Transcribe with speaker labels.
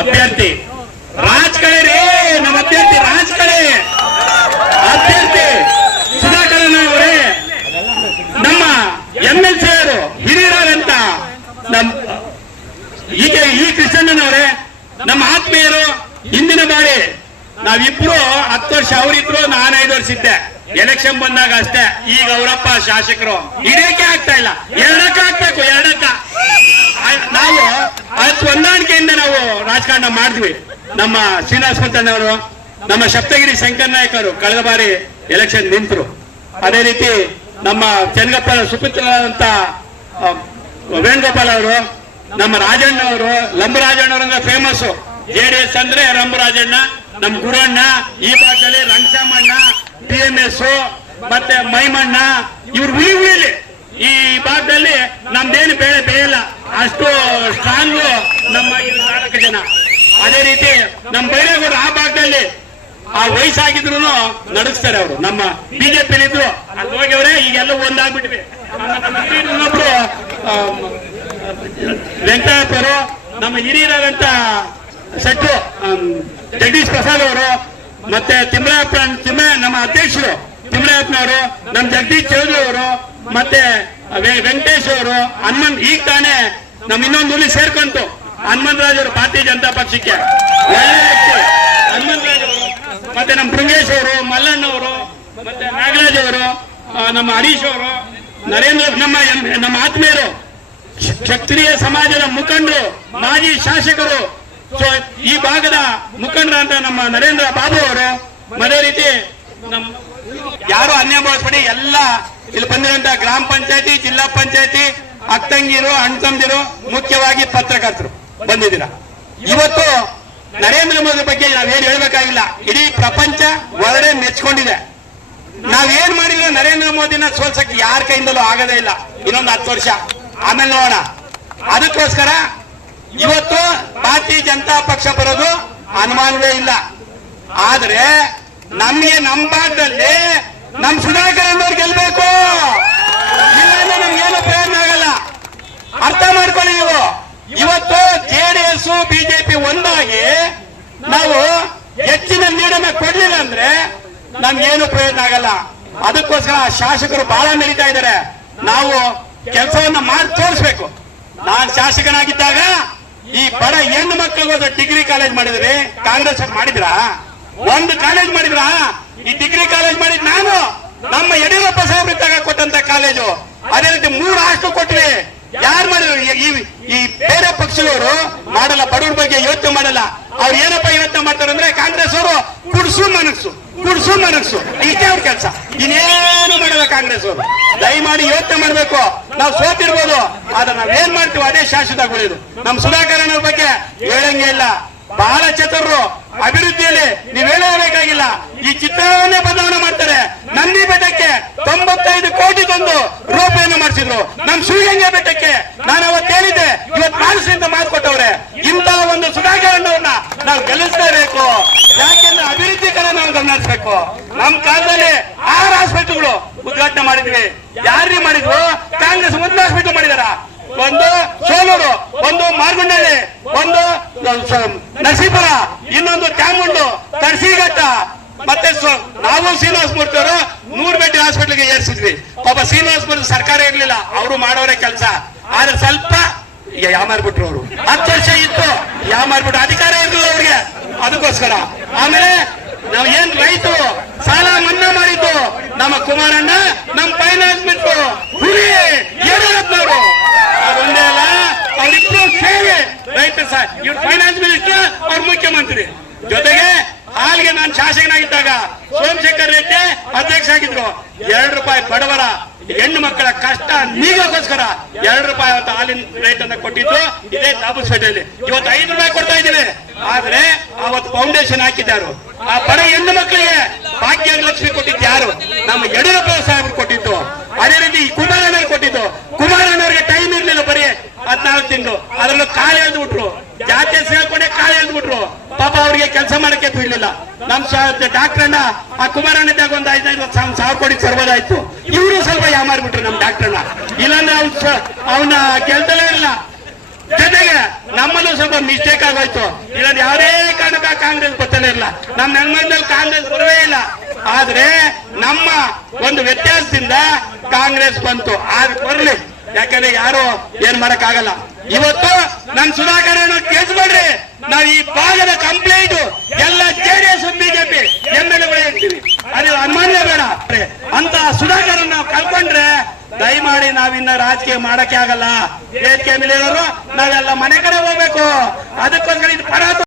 Speaker 1: ಅಭ್ಯರ್ಥಿ. ರಾಜ್ ನಮ್ಮ ಅಭ್ಯರ್ಥಿ ರಾಜ್ ಕಳೆ ಅಭ್ಯರ್ಥಿ ಸುಧಾಕರನ್ ಅವರೇ. ನಮ್ಮ ಎಂ ಎಲ್ ಸಿ ಅವರು ಹಿರಿಯರಾದಂತ ನಮ್ಮ ಈಗ ಈ ಕೃಷ್ಣಣ್ಣನವರೇ ನಮ್ಮ ಆತ್ಮೀಯರು ಹಿಂದಿನ ಬಾರಿ ನಾವಿಬ್ರು ಹತ್ತು ವರ್ಷ ಅವರಿದ್ರು, ನಾನು ಐದು ವರ್ಷ ಇದ್ದೆ. ಎಲೆಕ್ಷನ್ ಬಂದಾಗ ಅಷ್ಟೇ, ಈಗ ಅವರಪ್ಪ ಶಾಸಕರು. ಹಿಡಿಯಕ್ಕೆ ಆಗ್ತಾ ಇಲ್ಲ. ಎರಡಕ್ಕ ಆಗ್ಬೇಕು, ಎರಡಕ್ಕ. ನಾವು ಅಷ್ಟು ಹೊಂದಾಣಿಕೆಯಿಂದ ನಾವು ರಾಜಕಾರಣ ಮಾಡಿದ್ವಿ. ನಮ್ಮ ಶ್ರೀನಿವಾಸ ಅವರು ನಮ್ಮ ಸಪ್ತಗಿರಿ ಶಂಕರ್ ನಾಯಕ್ ಅವರು ಕಳೆದ ಬಾರಿ ಎಲೆಕ್ಷನ್ ನಿಂತರು. ಅದೇ ರೀತಿ ನಮ್ಮ ಚನ್ನಗಪ್ಪ ಸುಪುತ್ರ ಅಂತ ಆ, ವೇಣುಗೋಪಾಲ್ ಅವರು ನಮ್ಮ ರಾಜಣ್ಣ ಅವರು ಲಂಬರಾಜಣ್ಣ ಅವರಂದ್ರೆ ಫೇಮಸ್ ಜೆ ಡಿ ಎಸ್ ಅಂದ್ರೆ ರಂಬರಾಜಣ್ಣ ನಮ್ಮ ಗುರಣ್ಣ ಈ ಭಾಗದಲ್ಲಿ ರಂಗಸಾಮಣ್ಣ ಟಿ ಎಂ ಎಸ್ ಮತ್ತೆ ಮೈಮಣ್ಣ ಇವ್ರು ಉಳಿ ಉಳಿಲಿ ಈ ಭಾಗದಲ್ಲಿ ನಮ್ದೇನು ಬೇಳೆ ಬೇಯಲ್ಲ ಅಷ್ಟು ಸ್ಟ್ರಾಂಗ್ ನಮ್ಮ ನಾಲ್ಕು ಜನ. ಅದೇ ರೀತಿ ನಮ್ಮ ಬೈರೇಗೌಡ ಆ ಭಾಗದಲ್ಲಿ ಆ ವಯಸ್ಸಾಗಿದ್ರು ನಡೆಸ್ತಾರೆ ಅವರು. ನಮ್ಮ ಬಿಜೆಪಿ ಇದ್ರು ಅಲ್ಲಿ ಅವರೇ ಈಗೆಲ್ಲ ಒಂದಾಗ್ಬಿಟ್ಟಿವೆ ಇನ್ನೊಬ್ರು ವೆಂಕಟಪ್ಪರು, ನಮ್ಮ ಹಿರಿಯರಾದಂತ ಸೆಟ್ಟು ಜಗದೀಶ್ ಪ್ರಸಾದ್ ಅವರು, ಮತ್ತೆ ತಿಮ್ಮರಾಯಪ್ಪ ತಿಮ್ಮ ನಮ್ಮ ಅಧ್ಯಕ್ಷರು ತಿಮ್ಮರಾಯಪ್ಪನವರು ನಮ್ಮ ಜಗದೀಶ್ ಚೌಧರಿ ಅವರು, ಮತ್ತೆ ವೆಂಕಟೇಶ್ ಅವರು, ಹನುಮಂತ್, ಈಗ ತಾನೇ ನಮ್ಮ ಇನ್ನೊಂದು ಸೇರ್ಕೊಂತು ಹನುಮಂತರಾಜ್ ಅವರು ಭಾರತೀಯ ಜನತಾ ಪಕ್ಷಕ್ಕೆ. ಹನುಮಂತರಾಜ್ ಮತ್ತೆ ನಮ್ಮ ಬೃಂಗೇಶ್ ಅವರು ಮಲ್ಲಣ್ಣ ಅವರು ಮತ್ತೆ ನಾಗರಾಜ್ ಅವರು ನಮ್ಮ ಹರೀಶ್ ಅವರು, ನರೇಂದ್ರ ನಮ್ಮ ನಮ್ಮ ಆತ್ಮೀಯರು, ಕ್ಷತ್ರಿಯ ಸಮಾಜದ ಮುಖಂಡರು, ಮಾಜಿ ಶಾಸಕರು. ಈ ಭಾಗದ ಮುಖಂಡರಂತ ನಮ್ಮ ನರೇಂದ್ರ ಬಾಬು ಅವರು. ಅದೇ ರೀತಿ ನಮ್ಮ ಯಾರು ಅನ್ಯಾಯ ಭಾವಿಸ್ಬೇಡಿ ಎಲ್ಲ ಇಲ್ಲಿ ಬಂದಿರುವಂತ ಗ್ರಾಮ ಪಂಚಾಯತಿ, ಜಿಲ್ಲಾ ಪಂಚಾಯತಿ ಅಕ್ಕಂಗಿರು ಅಣ್ತಂದಿರು ಮುಖ್ಯವಾಗಿ ಪತ್ರಕರ್ತರು ಬಂದಿದ್ದೀರಾ? ಇವತ್ತು ನರೇಂದ್ರ ಮೋದಿ ಬಗ್ಗೆ ನಾವೇನು ಹೇಳ್ಬೇಕಾಗಿಲ್ಲ. ಇಡೀ ಪ್ರಪಂಚ ಹೊರಡೆ ಮೆಚ್ಕೊಂಡಿದೆ. ನಾವೇನ್ ಮಾಡಿದ್ರು ನರೇಂದ್ರ ಮೋದಿನ ಸೋಲ್ಸಕ್ಕೆ ಯಾರ ಕೈಯಿಂದಲೂ ಆಗದೇ ಇಲ್ಲ. ಇನ್ನೊಂದು ಹತ್ತು ವರ್ಷ. ಆಮೇಲೆ ನೋಡೋಣ. ಅದಕ್ಕೋಸ್ಕರ ಇವತ್ತು ಭಾರತೀಯ ಜನತಾ ಪಕ್ಷ ಬರೋದು ಅನುಮಾನವೇ ಇಲ್ಲ. ಆದ್ರೆ ನಮ್ಗೆ ನಮ್ಮ ಭಾಗದಲ್ಲಿ ನಮ್ ಸುಧಾಕರ್ ಗೆಲ್ಬೇಕು ಇಲ್ಲಾಂದ್ರೆ ನಮ್ಗೇನು ಪ್ರಯೋಜನ ಆಗಲ್ಲ ಅರ್ಥ ಮಾಡ್ಕೊಳ್ಳಿ ನೀವು ಇವತ್ತು ಜೆಡಿಎಸ್ ಬಿಜೆಪಿ ಒಂದಾಗಿ ನಾವು ಹೆಚ್ಚಿನ ನೀಡನ್ನ ಕೊಡ್ಲಿಲ್ಲ ಅಂದ್ರೆ ನಮ್ಗೇನು ಪ್ರಯೋಜನ ಆಗಲ್ಲ. ಅದಕ್ಕೋಸ್ಕರ ಶಾಸಕರು ಬಹಳ ನಡೀತಾ ಇದ್ದಾರೆ. ನಾವು ಕೆಲಸವನ್ನ ಮಾಡಿ ತೋರಿಸ್ಬೇಕು. ನಾನ್ ಶಾಸಕನಾಗಿದ್ದಾಗ ಈ ಬಡ ಹೆಣ್ಣು ಮಕ್ಕಳಿಗೋದ ಡಿಗ್ರಿ ಕಾಲೇಜ್ ಮಾಡಿದ್ರಿ. ಕಾಂಗ್ರೆಸ್ ಮಾಡಿದ್ರ? ಒಂದು ಕಾಲೇಜ್ ಮಾಡಿದ್ರಾ? ಈ ಡಿಗ್ರಿ ಕಾಲೇಜ್ ಮಾಡಿದ್ ನಾನು ನಮ್ಮ ಯಡಿಯೂರಪ್ಪ ಸಾಹೇಬ್ರ ಕೊಟ್ಟಂತ ಕಾಲೇಜು. ಅದೇ ರೀತಿ ಮೂರು ಹಾಸ್ಟೆಲ್ ಕೊಟ್ವಿ. ಈ- ಬೇರೆ ಪಕ್ಷದವರು ಮಾಡಲ್ಲ, ಬಡವ್ರ ಬಗ್ಗೆ ಯೋಚನೆ ಮಾಡಲ್ಲ. ಅವ್ರು ಏನಪ್ಪ ಯೋಚನೆ ಮಾಡ್ತಾರೆ ಅಂದ್ರೆ ಕಾಂಗ್ರೆಸ್ ಅವರು ಕುಡ್ಸು ಮನಸ್ಸು ಕುಡ್ಸು ಮನಸ್ಸು. ಇಷ್ಟೇ ಅವ್ರ ಕೆಲಸ. ಇನ್ನೇನು ಮಾಡಲ್ಲ ಕಾಂಗ್ರೆಸ್ ಅವರು. ದಯಮಾಡಿ ಯೋಚನೆ ಮಾಡ್ಬೇಕು. ನಾವು ಸೋತಿರ್ಬೋದು. ಆದ್ರೆ ಏನ್ ಮಾಡ್ತೀವಿ ಅದೇ ಶಾಶ್ವತ ಉಳಿದು ನಮ್ ಸುಧಾಕರ್ ಅವ್ರ ಬಗ್ಗೆ ಹೇಳಂಗೆ ಇಲ್ಲ. ಬಹಳ ಚತುರರು. ಅಭಿವೃದ್ಧಿಯಲ್ಲಿ ನೀವ್ ಹೇಳಬೇಕಾಗಿಲ್ಲ ಈ ಚಿತ್ರವನ್ನೇ ಬದಲಾವಣೆ ಮಾಡ್ತಾರೆ. ನಂದಿ ಬೆಟ್ಟಕ್ಕೆ ತೊಂಬತ್ತೈದು ಕೋಟಿ ತಂದು ರೂಪಾಯಿಯನ್ನು ಮಾಡಿಸಿದ್ರು. ನಮ್ ಶಿವಗಂಗೆ ಬೆಟ್ಟಕ್ಕೆ ನಾನು ಅವತ್ತು ಹೇಳಿದ್ದೆ ಇವತ್ತು ಮಾಡಿಸಿ ಅಂತ ಮಾತು ಕೊಟ್ಟವ್ರೆ. ಇಂಥ ಒಂದು ಸುಧಾಕರಣವನ್ನ ನಾವು ಗೆಲ್ಲಿಸಲೇಬೇಕು. ಯಾಕೆಂದ್ರೆ ಅಭಿವೃದ್ಧಿ ಕಡೆ ನಾವು ಗಮನಿಸಬೇಕು. ನಮ್ ಕಾಲದಲ್ಲಿ ಆರು ಹಾಸ್ಪಿಟಲ್ಗಳು ಉದ್ಘಾಟನೆ ಮಾಡಿದ್ವಿ. ಯಾರೇ ಮಾಡಿದ್ರು ಕಾಂಗ್ರೆಸ್ ಒಂದು ಹಾಸ್ಪಿಟಲ್ ಮಾಡಿದಾರ. ಒಂದು ಸೋಲೂರು, ಒಂದು ಮಾರ್ಗುಂಡಳ್ಳಿ, ಒಂದು ಸ- ನರಸೀಪುರ ಟ್ಯಾಂಕ್ ಉಂಟು. ತರ್ಸಿಘಟ್ಟ ಮತ್ತೆ ನಾವು ಶ್ರೀನಿವಾಸ ಮೂರ್ತಿ ಅವರು ನೂರ್ ಬೆಡ್ ಹಾಸ್ಪಿಟಲ್ಗೆ ಏರ್ಸಿದ್ವಿ. ಪಾಪ ಶ್ರೀನಿವಾಸ ಮೂರ್ತಿ ಸರ್ಕಾರ ಇರ್ಲಿಲ್ಲ. ಅವರು ಮಾಡೋರೇ ಕೆಲಸ. ಆದ್ರೆ ಸ್ವಲ್ಪ ಈಗ ಯಾಮಾರ್ಬಿಟ್ರು ಅವರು. ಹತ್ತು ವರ್ಷ ಇತ್ತು. ಯಾಮಾರ್ಬಿಟ್ರು ಅಧಿಕಾರ ಇರ್ಲಿಲ್ಲ ಅವ್ರಿಗೆ. ಅದಕ್ಕೋಸ್ಕರ. ಆಮೇಲೆ ನಾವ್ ಏನ್ ರೈತು ಸಾಲ ಮನ್ನಾ ಮಾಡಿದ್ದು? ನಮ್ಮ ಕುಮಾರಣ್ಣ, ನಮ್ಮ ಫೈನಾನ್ಸ್ ಬಿಟ್ಟು ಹುಲಿ ಯಡಿಯೂರಪ್ಪನವರು. ಅದೊಂದೇ ಅಲ್ಲ, ಅವರಿಬ್ರು ಸೇರಿ ರೈತ ಸರ್ ಇವ್ರು ಫೈನಾನ್ಸ್ ಮಿನಿಸ್ಟರ್ ಅವ್ರ ಮುಖ್ಯಮಂತ್ರಿ. ಜೊತೆಗೆ ಹಾಲ್ಗೆ ನಾನು ಶಾಸಕನಾಗಿದ್ದಾಗ ಸೋಮಶೇಖರ್ ರೆಡ್ಡಿ ಅಧ್ಯಕ್ಷ ಆಗಿದ್ರು. ಎರಡು ರೂಪಾಯಿ ಬಡವರ, ಹೆಣ್ಣು ಮಕ್ಕಳ ಕಷ್ಟ ನೀಗೋಸ್ಕರ ಎರಡು ರೂಪಾಯಿ ಅವತ್ತು ಹಾಲಿನ ರೇಟ್ ಅಂತ ಕೊಟ್ಟಿದ್ದು ಇದೇ ದಾಬಸ್ಪೇಟೆಯಲ್ಲಿ ಇವತ್ತು ಐದು ರೂಪಾಯಿ ಕೊಡ್ತಾ ಇದ್ದೀವಿ. ಆದ್ರೆ ಅವತ್ತು ಫೌಂಡೇಶನ್ ಹಾಕಿದ್ದಾರು. ಆ ಬಡ ಹೆಣ್ಣು ಮಕ್ಕಳಿಗೆ ಭಾಗ್ಯ ಲಕ್ಷ್ಮಿ ಕೊಟ್ಟಿದ್ದು ಯಾರು? ನಮ್ಮ ಯಡಿಯೂರಪ್ಪ ಸಾಹೇಬರು ಕೊಟ್ಟಿದ್ದು. ಅದೇ ರೀತಿ ಕುಮಾರಣ್ಣ ಕೊಟ್ಟಿದ್ದು. ಕುಮಾರಣ್ಣವ್ರಿಗೆ ಟೈಮ್ ಇರ್ಲಿಲ್ಲ ಬರೀ ಹದಿನಾಲ್ಕು ತಿಂಗಳು. ಅದರಲ್ಲೂ ಕಾಲು ಎಳ್ದು ಬಿಟ್ರು. ಜಾತಿ ಸೇರ್ಕೊಂಡೆ ಕಾಲು ಎಳ್ದು ಬಿಟ್ರು. ಪಾಪ ಅವ್ರಿಗೆ ಕೆಲಸ ಮಾಡಕ್ಕೆ ಬಿಡ್ಲಿಲ್ಲ. ನಮ್ ಡಾಕ್ಟರ್ ಅಣ್ಣ ಆ ಕುಮಾರಣ್ಣದಾಗ ಒಂದು ಐದೈದು ಸಾವಿರ ಕೋಟಿ ಸರ್ಬೋದಾಯ್ತು ಇವರು ಸ್ವಲ್ಪ ಯಾಮಾರ್ಬಿಟ್ರು ನಮ್ ಡಾಕ್ಟರ್ ಅಣ್ಣ ಇಲ್ಲಾಂದ್ರೆ ಅವ್ನ ಅವನ ಇಲ್ಲ. ಜೊತೆಗೆ ನಮ್ಮಲ್ಲೂ ಸ್ವಲ್ಪ ಮಿಸ್ಟೇಕ್ ಆಗೋಯ್ತು. ಇಲ್ಲಾಂದ್ರೆ ಯಾವ್ದೇ ಕಾರಣಕ್ಕ ಕಾಂಗ್ರೆಸ್ ಗೊತ್ತಲೇ ಇಲ್ಲ ನಮ್ ನೆನ್ಮಂದಲ್ಲಿ ಕಾಂಗ್ರೆಸ್ ಬರವೇ ಇಲ್ಲ. ಆದ್ರೆ ನಮ್ಮ ಒಂದು ವ್ಯತ್ಯಾಸದಿಂದ ಕಾಂಗ್ರೆಸ್ ಬಂತು. ಆಗ ಬರ್ಲಿ. ಯಾಕಂದ್ರೆ ಯಾರು ಏನ್ ಮಾಡಕ್ ಆಗಲ್ಲ ಇವತ್ತು ನನ್ ಸುಧಾಕರ್ ಕೇಳಿಸ್ಬೇಡ್ರಿ ನಾವು ಈ ಭಾಗದ ಕಂಪ್ಲೇಂಟ್ ಎಲ್ಲ ಜೆಡಿಎಸ್ ಬಿಜೆಪಿ ಎಂ ಎಲ್ ಹೇಳ್ತೀವಿ ಅದು ಅನುಮಾನ ಬೇಡ. ಅಂತ ಸುಧಾಕರ್ ನಾವು ಕಳ್ಕೊಂಡ್ರೆ ದಯಮಾಡಿ ನಾವಿನ್ನ ರಾಜಕೀಯ ಮಾಡಕ್ಕೆ ಆಗಲ್ಲ. ವೇದಿಕೆ ನಾವೆಲ್ಲ ಮನೆ ಕಡೆ ಹೋಗ್ಬೇಕು. ಅದಕ್ಕೋಸ್ಕರ ಇದು